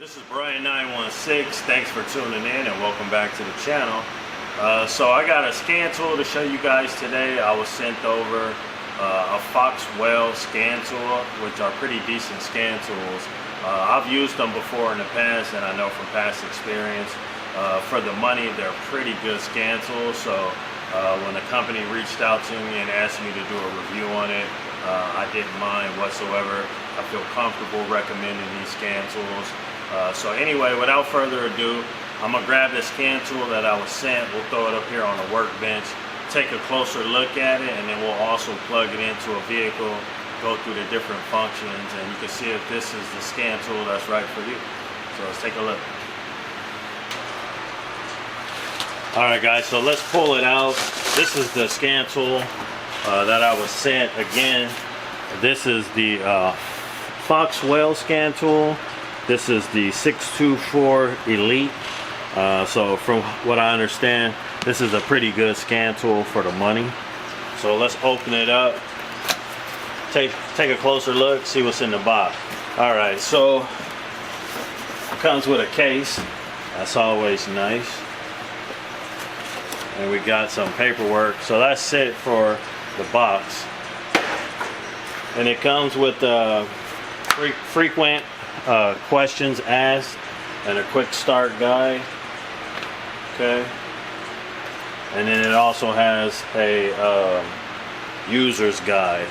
This is Bryan916. Thanks for tuning in and welcome back to the channel. So I got a scan tool to show you guys today. I was sent over a Foxwell scan tool, which are pretty decent scan tools. I've used them before in the past, and I know from past experience, for the money, they're pretty good scan tools. So when the company reached out to me and asked me to do a review on it, I didn't mind whatsoever. I feel comfortable recommending these scan tools. So anyway, without further ado, I'm gonna grab this scan tool that I was sent. We'll throw it up here on the workbench, take a closer look at it, and then we'll also plug it into a vehicle, go through the different functions, and you can see if this is the scan tool that's right for you. So let's take a look. All right, guys, so let's pull it out. This is the scan tool that I was sent. Again, this is the Foxwell scan tool. This is the 624 Elite. So from what I understand, this is a pretty good scan tool for the money. So let's open it up, take a closer look, see what's in the box. All right, so it comes with a case. That's always nice. And we got some paperwork. So that's it for the box. And it comes with frequent questions asked and a quick start guide. Okay, and then it also has a user's guide.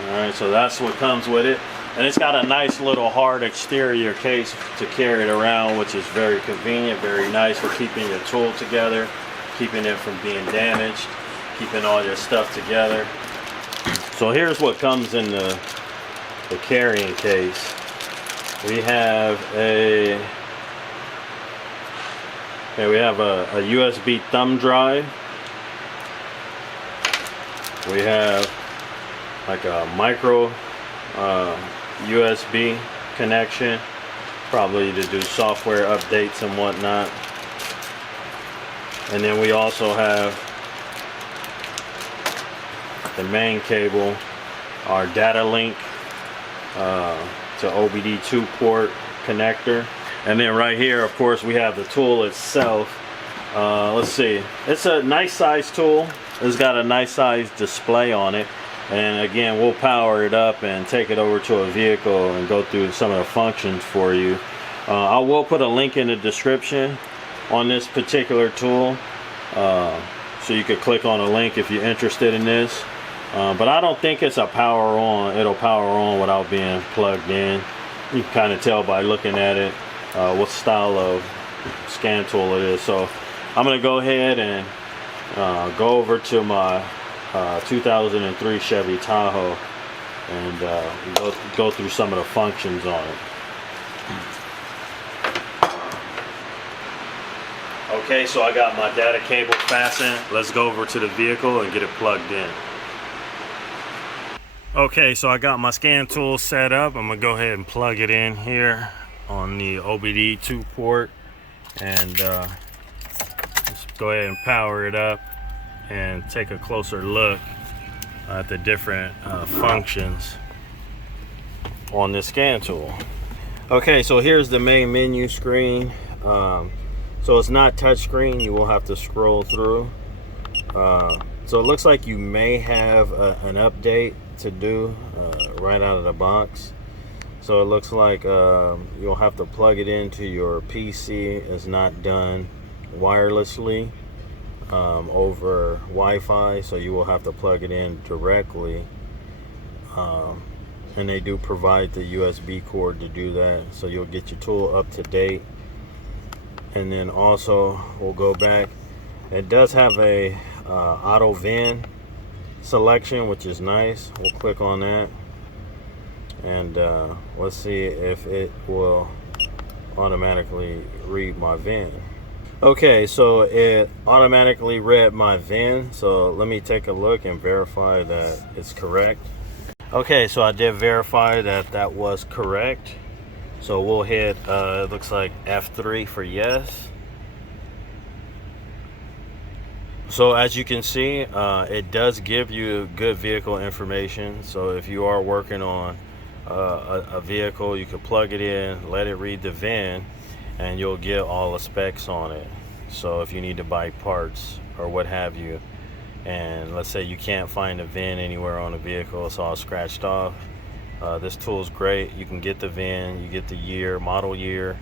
All right, so that's what comes with it, and it's got a nice little hard exterior case to carry it around, which is very convenient, very nice for keeping your tool together, keeping it from being damaged, keeping all your stuff together. So here's what comes in the carrying case. We have a USB thumb drive. We have like a micro USB connection, probably to do software updates and whatnot. And then we also have the main cable, our data link to Obd port connector. And then right here, of course, we have the tool itself. Let's see, it's a nice size tool. It's got a nice size display on it, and again, we'll power it up and take it over to a vehicle and go through some of the functions for you. I will put a link in the description on this particular tool, so you could click on a link if you're interested in this. But I don't think it's a power on. It'll power on without being plugged in. You can kind of tell by looking at it what style of scan tool it is. So I'm going to go ahead and go over to my 2003 Chevy Tahoe and go through some of the functions on it. Okay, so I got my data cable fastened. Let's go over to the vehicle and get it plugged in. Okay, so I got my scan tool set up. I'm gonna go ahead and plug it in here on the Obd port, and just go ahead and power it up and take a closer look at the different functions on this scan tool. Okay, so here's the main menu screen. So it's not touch screen, you will have to scroll through. So it looks like you may have an update to do right out of the box. So it looks like you'll have to plug it into your PC. It's not done wirelessly over Wi-Fi, so you will have to plug it in directly, and they do provide the USB cord to do that, so you'll get your tool up to date. And then also we'll go back. It does have a auto VIN selection, which is nice. We'll click on that, and let's see if it will automatically read my VIN. Okay, so it automatically read my VIN, so let me take a look and verify that it's correct. Okay, so I did verify that that was correct, so we'll hit it looks like F3 for yes. So as you can see, it does give you good vehicle information. So if you are working on a vehicle, you can plug it in, let it read the VIN, and you'll get all the specs on it. So if you need to buy parts or what have you, and let's say you can't find a VIN anywhere on the vehicle, it's all scratched off, this tool is great. You can get the VIN, you get the year, model year,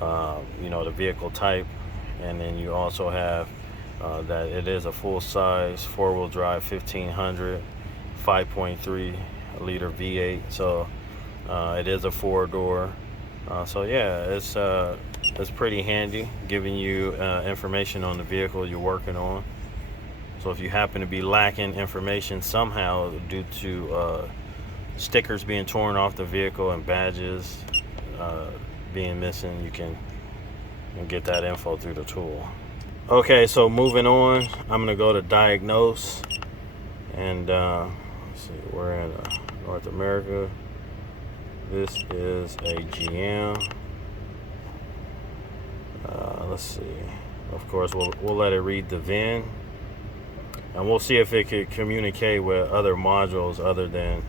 you know, the vehicle type, and then you also have that it is a full-size 4-wheel drive 1500 5.3 liter V8. So it is a 4-door. So yeah, it's pretty handy, giving you information on the vehicle you're working on. So if you happen to be lacking information somehow due to stickers being torn off the vehicle and badges being missing, you can get that info through the tool. Okay, so moving on, I'm gonna go to Diagnose, and let's see, we're in North America. This is a GM. Let's see. Of course, we'll let it read the VIN, and we'll see if it could communicate with other modules other than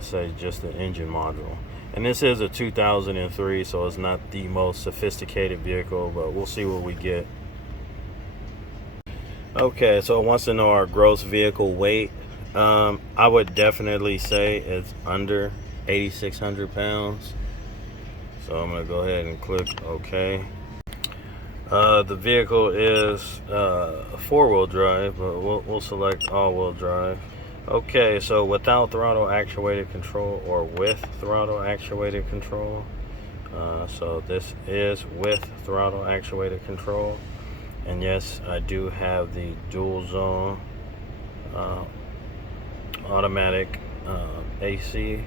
say just the engine module. And this is a 2003, so it's not the most sophisticated vehicle, but we'll see what we get. Okay, so it wants to know our gross vehicle weight. I would definitely say it's under 8,600 pounds. So I'm gonna go ahead and click OK. The vehicle is 4-wheel drive, but we'll select all-wheel drive. Okay, so without throttle actuated control or with throttle actuated control. So this is with throttle actuated control. And yes, I do have the dual zone automatic AC.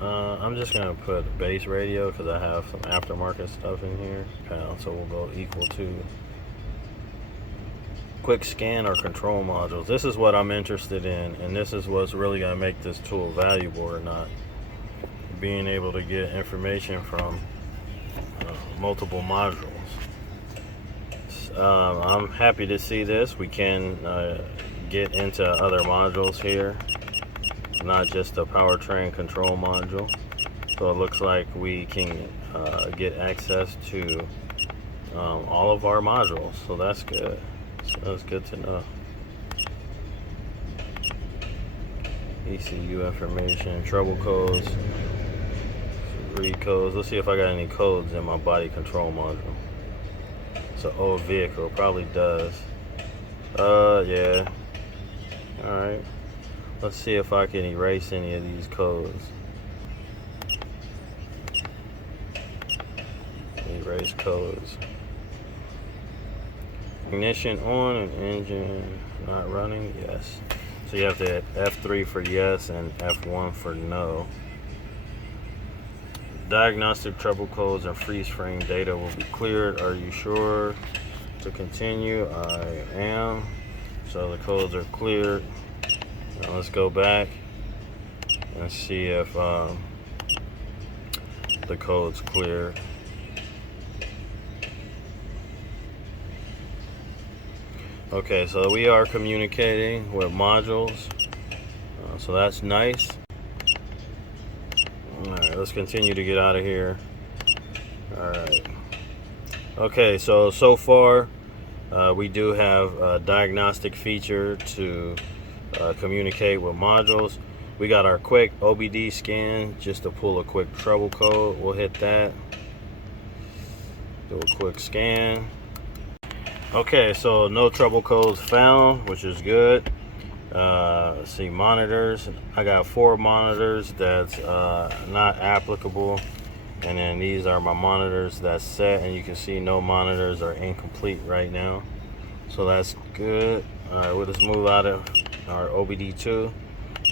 I'm just gonna put base radio because I have some aftermarket stuff in here. So we'll go equal to quick scan or control modules. This is what I'm interested in, and this is what's really gonna make this tool valuable or not. Being able to get information from multiple modules. I'm happy to see this. We can get into other modules here, not just the powertrain control module. So it looks like we can get access to all of our modules. So that's good. So that's good to know. ECU information, trouble codes, read codes. Let's see if I got any codes in my body control module. It's an old vehicle, probably does. Yeah. Alright. Let's see if I can erase any of these codes. Erase codes. Ignition on and engine not running, yes. So you have to hit F3 for yes and F1 for no. Diagnostic trouble codes and freeze frame data will be cleared. Are you sure to continue? I am. So the codes are cleared. Now let's go back and see if the code's cleared. Okay, so we are communicating with modules, so that's nice. Alright, let's continue to get out of here. Alright. Okay, so far we do have a diagnostic feature to communicate with modules. We got our quick Obd Scan just to pull a quick trouble code. We'll hit that. Do a quick scan. Okay, so no trouble codes found, which is good. Let's see, monitors. I got 4 monitors that's not applicable, and then these are my monitors that's set, and you can see no monitors are incomplete right now, so that's good. All right, we'll just move out of our OBD2.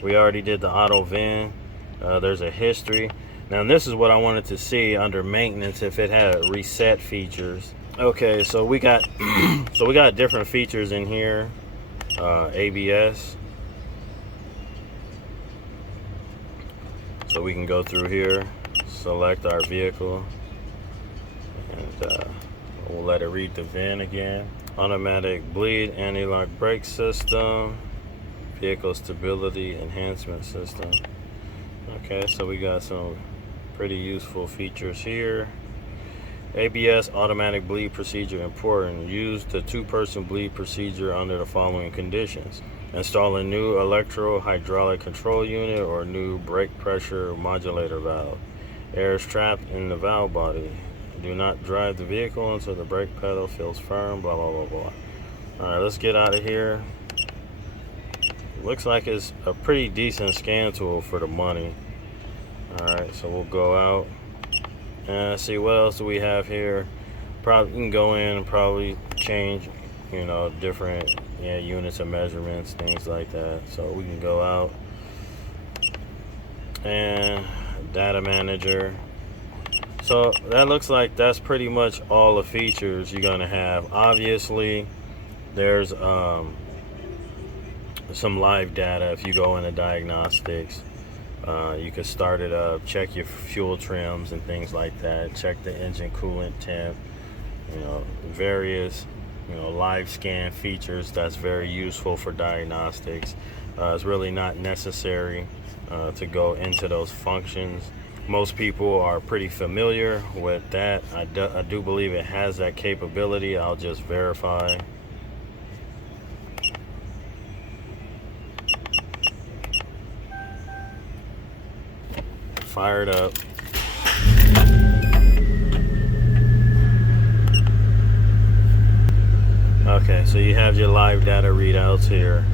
We already did the auto VIN. There's a history. Now this is what I wanted to see under maintenance, if it had reset features. Okay, so we got different features in here. ABS. So we can go through here, select our vehicle, and we'll let it read the VIN again. Automatic bleed, anti-lock brake system, vehicle stability enhancement system. Okay, so we got some pretty useful features here. ABS automatic bleed procedure important. Use the 2-person bleed procedure under the following conditions. Install a new electro-hydraulic control unit or new brake pressure modulator valve. Air is trapped in the valve body. Do not drive the vehicle until the brake pedal feels firm, blah, blah, blah, blah. Alright, let's get out of here. Looks like it's a pretty decent scan tool for the money. Alright, so we'll go out and see what else do we have here. Probably can go in and probably change, you know, different units of measurements, things like that. So we can go out and data manager. So that looks like that's pretty much all the features you're gonna have. Obviously there's some live data. If you go into diagnostics, you can start it up, check your fuel trims and things like that, check the engine coolant temp, you know, various, you know, live scan features. That's very useful for diagnostics. It's really not necessary to go into those functions. Most people are pretty familiar with that. I do believe it has that capability. I'll just verify. Fired up. Okay, so you have your live data readouts here.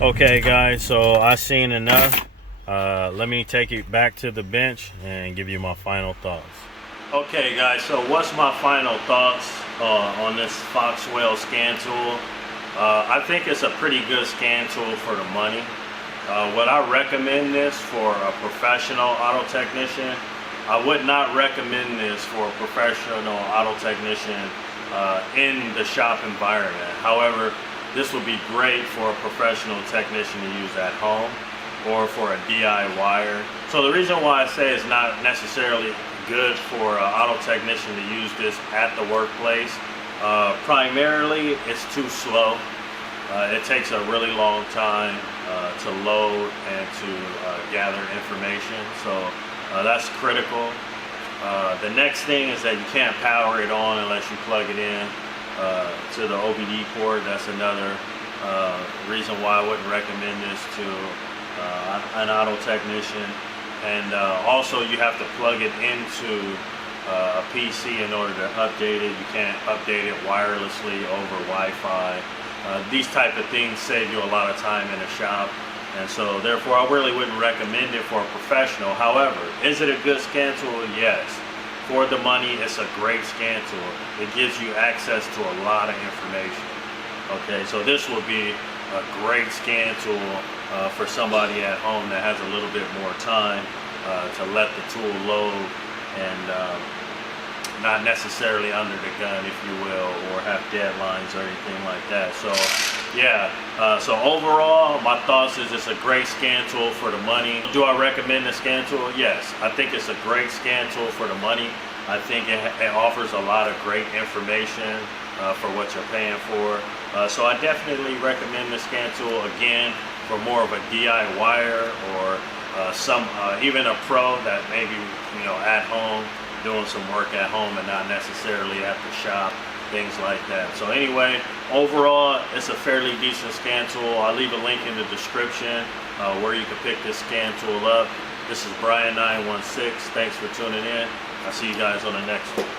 Okay guys, so I've seen enough. Let me take you back to the bench and give you my final thoughts. Okay guys, so what's my final thoughts on this Foxwell scan tool? I think it's a pretty good scan tool for the money. Would I recommend this for a professional auto technician? I would not recommend this for a professional auto technician in the shop environment. However, this would be great for a professional technician to use at home or for a DIYer. So the reason why I say it's not necessarily good for an auto technician to use this at the workplace, primarily it's too slow. It takes a really long time to load and to gather information, so that's critical. The next thing is that you can't power it on unless you plug it in to the OBD port. That's another reason why I wouldn't recommend this to an auto technician. And also you have to plug it into a PC in order to update it. You can't update it wirelessly over Wi-Fi. These type of things save you a lot of time in a shop, and so therefore I really wouldn't recommend it for a professional. However, is it a good scan tool? Yes. For the money, it's a great scan tool. It gives you access to a lot of information. Okay, so this will be a great scan tool for somebody at home that has a little bit more time to let the tool load and not necessarily under the gun, if you will, or have deadlines or anything like that. So yeah, so overall my thoughts is it's a great scan tool for the money. Do I recommend the scan tool? Yes, I think it's a great scan tool for the money. I think it offers a lot of great information for what you're paying for. So I definitely recommend the scan tool, again, for more of a DIYer or even a pro that maybe, you know, at home, doing some work at home and not necessarily at the shop, things like that. So anyway, overall, it's a fairly decent scan tool. I'll leave a link in the description where you can pick this scan tool up. This is Bryan916. Thanks for tuning in. I'll see you guys on the next one.